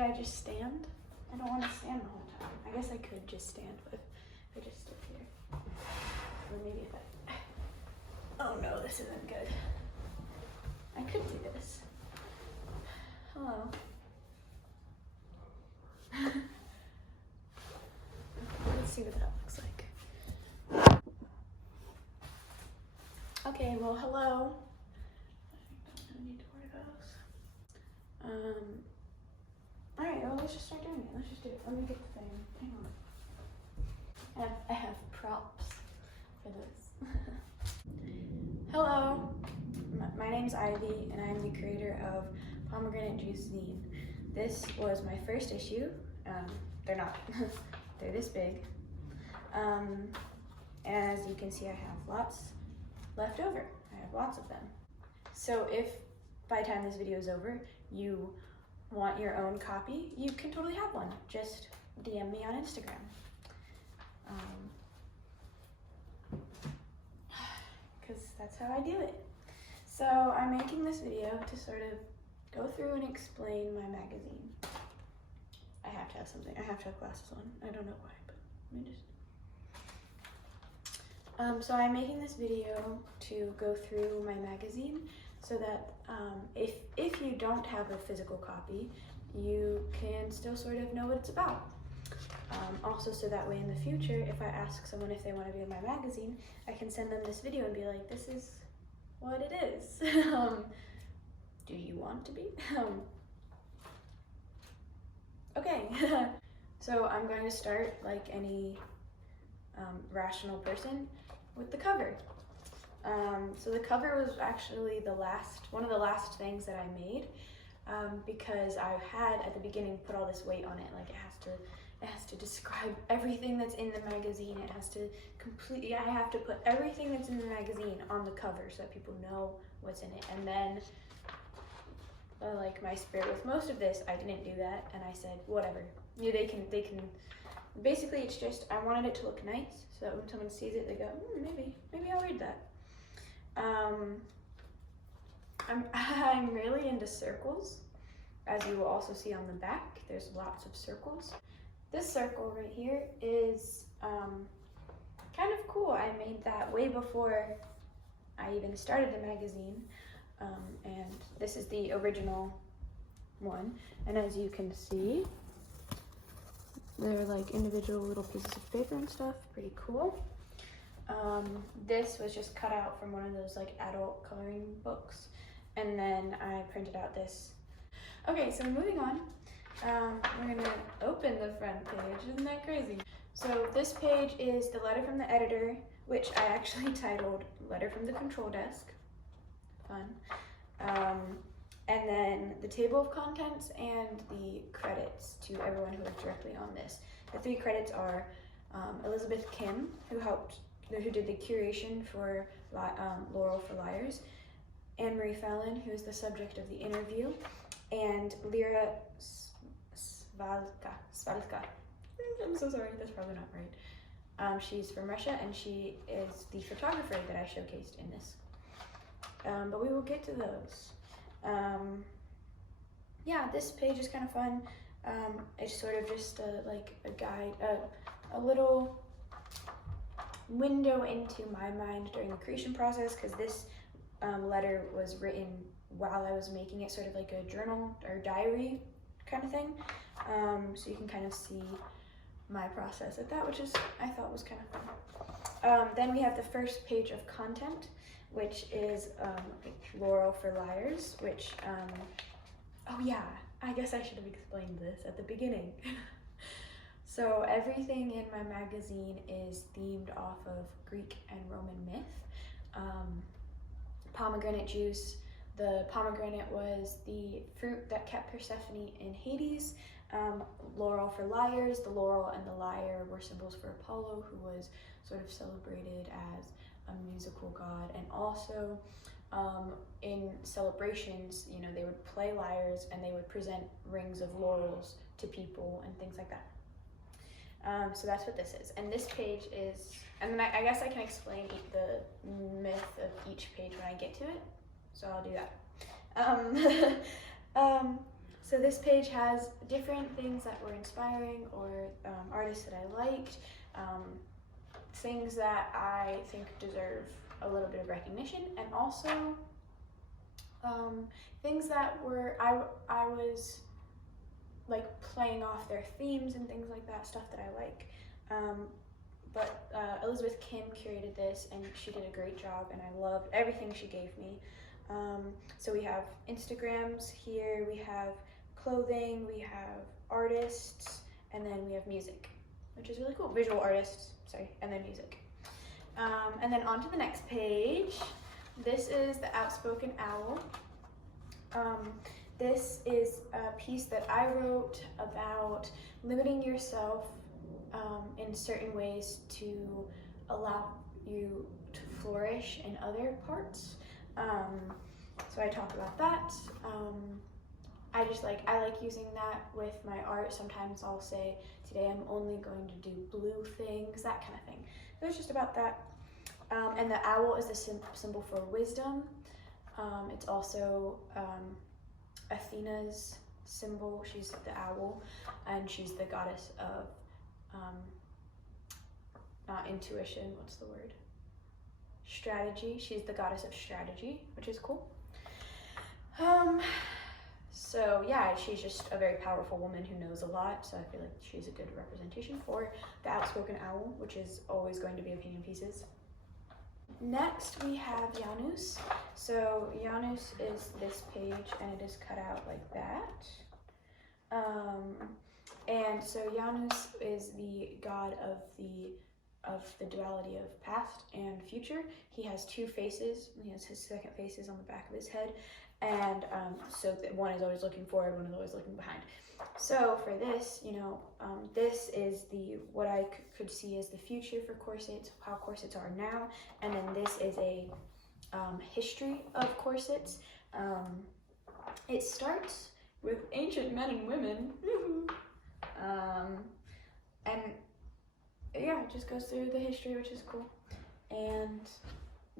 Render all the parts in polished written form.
Should I just stand? I don't want to stand the whole time. I guess I could just stand, but if I just stood here. Or maybe if I... Oh no, this isn't good. I could do this. Hello. Let's see what that looks like. Okay, well, hello. I don't need to wear those. Alright, well, let's just start doing it. Let's just do it. Let me get the thing. Hang on. I have props for this. Hello. My name's Ivy, and I'm the creator of Pomegranate Juice Zine. This was my first issue. They're not. They're this big. And as you can see, I have lots left over. I have lots of them. So if by the time this video is over, you want your own copy, you can totally have one. Just DM me on Instagram. Because that's how I do it. So I'm making this video to sort of go through and explain my magazine. I have to have something. I have to have glasses on. I don't know why, but let me just... So I'm making this video to go through my magazine so that if you don't have a physical copy, you can still sort of know what it's about. Also, so that way in the future, if I ask someone if they want to be in my magazine, I can send them this video and be like, this is what it is. Do you want to be? Okay. So I'm going to start like any rational person with the cover. So the cover was actually one of the last things that I made, because I had at the beginning put all this weight on it. Like it has to describe everything that's in the magazine. It has to I have to put everything that's in the magazine on the cover so that people know what's in it. And then like my spirit with most of this, I didn't do that, and I said, whatever. Yeah, they can, basically it's just, I wanted it to look nice, so that when someone sees it, they go, maybe I'll read that. I'm really into circles, as you will also see on the back. There's lots of circles. This circle right here is kind of cool. I made that way before I even started the magazine. And this is the original one, and as you can see, they're like individual little pieces of paper and stuff. Pretty cool. This was just cut out from one of those like adult coloring books, and then I printed out this. Okay, so moving on, we're gonna open the front page. Isn't that crazy? So this page is the letter from the editor, which I actually titled Letter from the Control Desk. Fun. And then the table of contents and the credits to everyone who worked directly on this. The 3 credits are Elizabeth Kim, who did the curation for Laurel for Liars, Anne-Marie Fallon, who is the subject of the interview, and Lyra Svalka. I'm so sorry, that's probably not right. She's from Russia, and she is the photographer that I showcased in this. But we will get to those. Yeah, this page is kind of fun. It's sort of just like a guide, a little window into my mind during the creation process, because this letter was written while I was making it, sort of like a journal or diary kind of thing. So you can kind of see my process at that, which I thought was kind of fun. Then we have the first page of content, which is Laurel for Liars, which, oh yeah, I guess I should have explained this at the beginning. So everything in my magazine is themed off of Greek and Roman myth. Pomegranate juice, the pomegranate was the fruit that kept Persephone in Hades. Laurel for Liars, the laurel and the lyre were symbols for Apollo, who was sort of celebrated as a musical god. And also in celebrations, you know, they would play lyres and they would present rings of laurels to people and things like that. So that's what this is. And this page is, and then I guess I can explain the myth of each page when I get to it. So I'll do that. So this page has different things that were inspiring, or artists that I liked, things that I think deserve a little bit of recognition, and also things that were I was like playing off their themes and things like that, stuff that I like. But Elizabeth Kim curated this, and she did a great job, and I loved everything she gave me. So we have Instagrams here, we have clothing, we have artists, and then we have music, which is really cool. Visual artists, sorry, and then music. And then on to the next page. This is the Outspoken Owl. This is a piece that I wrote about limiting yourself in certain ways to allow you to flourish in other parts. So I talk about that. I like using that with my art. Sometimes I'll say, today I'm only going to do blue things, that kind of thing. So it's just about that. And the owl is the symbol for wisdom. It's also Athena's symbol. She's the owl, and she's the goddess of not intuition, what's the word? Strategy. She's the goddess of strategy, which is cool. So yeah, she's just a very powerful woman who knows a lot, so I feel like she's a good representation for the Outspoken Owl, which is always going to be opinion pieces. Next we have Janus. So Janus is this page, and it is cut out like that. And so Janus is the god of the duality of past and future. He has two faces. He has his second face is on the back of his head, and so one is always looking forward, one is always looking behind. So for this, this is what I could see as the future for corsets, how corsets are now, and then this is a history of corsets. It starts with ancient men and women, and yeah, it just goes through the history, which is cool. And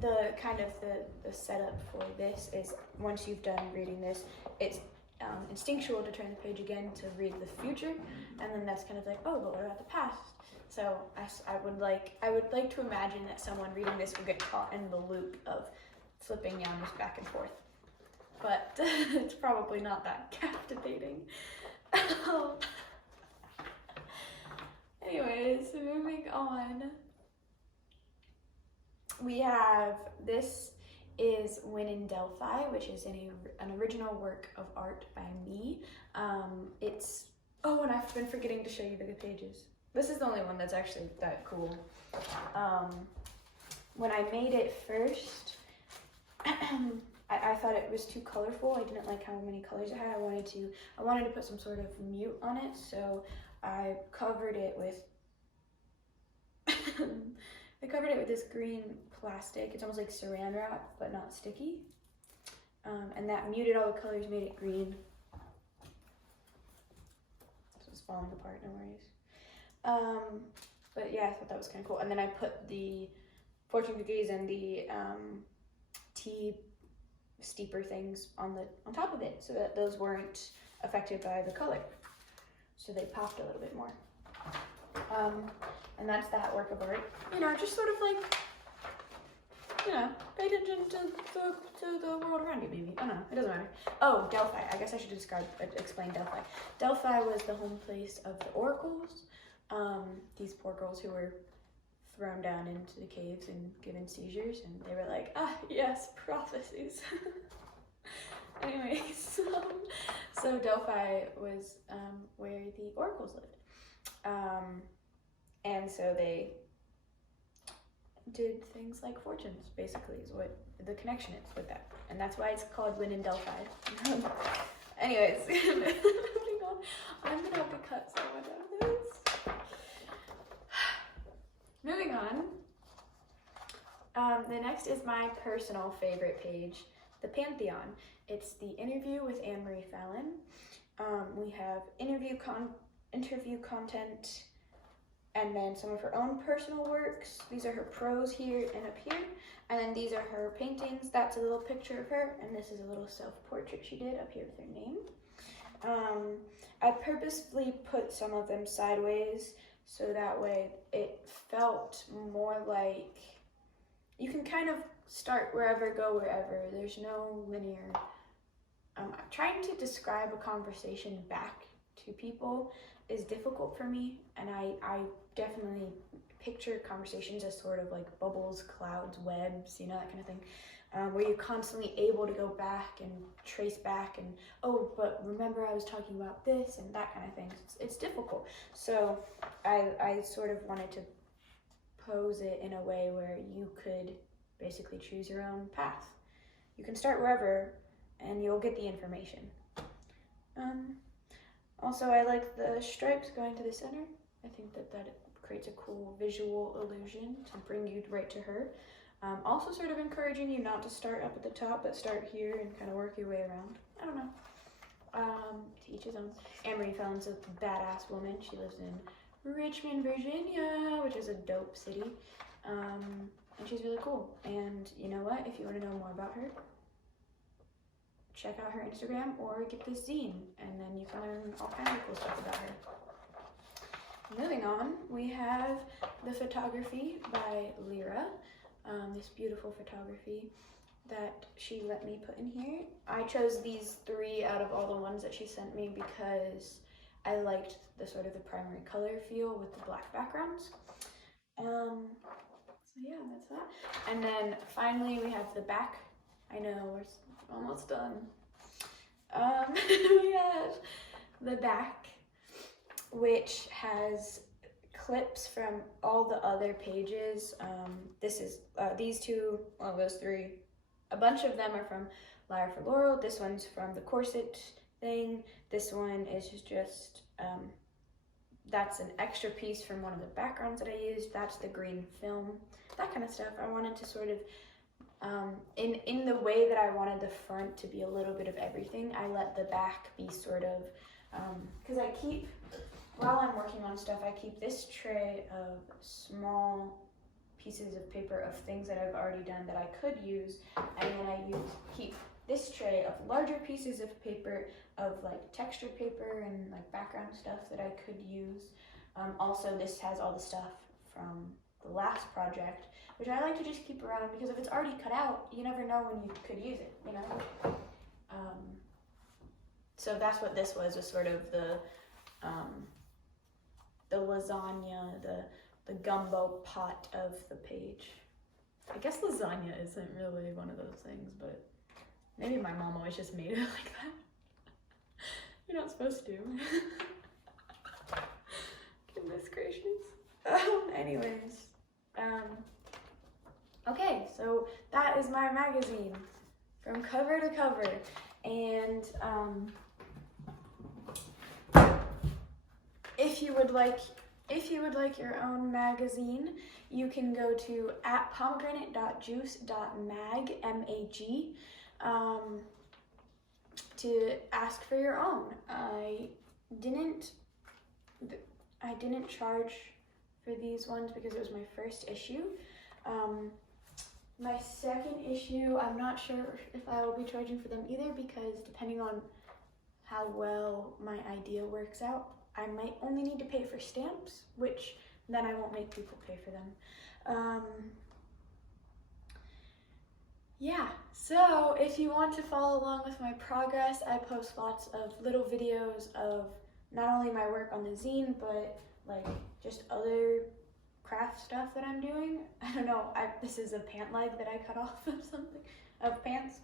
the kind of the setup for this is, once you've done reading this, it's instinctual to turn the page again to read the future, and then that's kind of like, oh, but what about the past? So I would like to imagine that someone reading this would get caught in the loop of flipping Janus back and forth, but it's probably not that captivating. Anyways, moving on. We have, this is When in Delphi, which is an original work of art by me. And I've been forgetting to show you the good pages. This is the only one that's actually that cool. When I made it first, I thought it was too colorful. I didn't like how many colors it had. I wanted to put some sort of mute on it, so I covered it with this green plastic. It's almost like saran wrap, but not sticky. And that muted all the colors, made it green. So it's falling apart, no worries. But yeah, I thought that was kind of cool. And then I put the fortune cookies and the tea steeper things on top of it, so that those weren't affected by the color. So they popped a little bit more. And that's that work of art. Just sort of like, pay attention to the world around you, maybe. I don't know, it doesn't matter. Oh, Delphi. I guess I should explain Delphi. Delphi was the home place of the oracles. These poor girls who were thrown down into the caves and given seizures, and they were like, yes, prophecies. Anyways, so Delphi was where the oracles lived. And so they did things like fortunes, basically, is what the connection is with that. And that's why it's called When in Delphi. Anyways, moving on. I'm gonna have to cut so much out of this. Moving on. The next is my personal favorite page, the Pantheon. It's the interview with Anne-Marie Fallon. We have interview content, and then some of her own personal works. These are her prose here and up here, and then these are her paintings. That's a little picture of her, and this is a little self-portrait she did up here with her name. I purposefully put some of them sideways so that way it felt more like you can kind of start wherever, go wherever. There's no linear. Trying to describe a conversation back to people is difficult for me, and I definitely picture conversations as sort of like bubbles, clouds, webs, you know, that kind of thing. Where you're constantly able to go back and trace back and, oh, but remember I was talking about this and that kind of thing. It's difficult. So I sort of wanted to pose it in a way where you could basically choose your own path. You can start wherever and you'll get the information. Also, I like the stripes going to the center. I think that creates a cool visual illusion to bring you right to her. Also sort of encouraging you not to start up at the top, but start here and kind of work your way around. I don't know. To each his own. Anne-Marie Fallon's a badass woman. She lives in Richmond, Virginia, which is a dope city. And she's really cool. And you know what? If you want to know more about her, check out her Instagram or get this zine, and then you can learn all kinds of cool stuff about her. Moving on, we have the photography by Lyra. This beautiful photography that she let me put in here. I chose these 3 out of all the ones that she sent me because I liked the sort of the primary color feel with the black backgrounds. So yeah, that's that. And then finally we have the back. I know, we're almost done. We have the back, which has clips from all the other pages. This is these 2, well, those 3. A bunch of them are from Lyra for Laurel. This one's from the corset thing. This one is just that's an extra piece from one of the backgrounds that I used. That's the green film, that kind of stuff. I wanted to sort of in the way that I wanted the front to be a little bit of everything, I let the back be sort of because I keep, while I'm working on stuff, I keep this tray of small pieces of paper of things that I've already done that I could use, and then I keep this tray of larger pieces of paper of like texture paper and like background stuff that I could use. Also, this has all the stuff from the last project, which I like to just keep around because if it's already cut out, you never know when you could use it, you know? So that's what this was sort of the lasagna, the gumbo pot of the page. I guess lasagna isn't really one of those things, but maybe my mom always just made it like that. You're not supposed to. Goodness gracious. Anyways. Okay, so that is my magazine from cover to cover. And if you would like your own magazine, you can go to @pomegranate.juice.mag, M-A-G, to ask for your own. I didn't charge for these ones because it was my first issue. My second issue, I'm not sure if I will be charging for them either, because depending on how well my idea works out, I might only need to pay for stamps, which then I won't make people pay for them. Yeah, so if you want to follow along with my progress, I post lots of little videos of not only my work on the zine, but like just other craft stuff that I'm doing. I don't know, this is a pant leg that I cut off of something, of pants.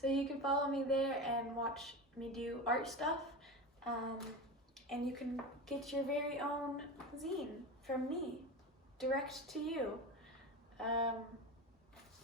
So you can follow me there and watch me do art stuff. And you can get your very own zine from me, direct to you.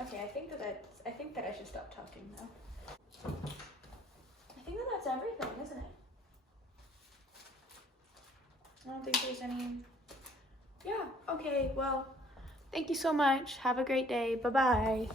Okay, I think that I should stop talking now. I think that's everything, isn't it? I don't think there's any. Yeah, okay, well, thank you so much. Have a great day. Bye-bye.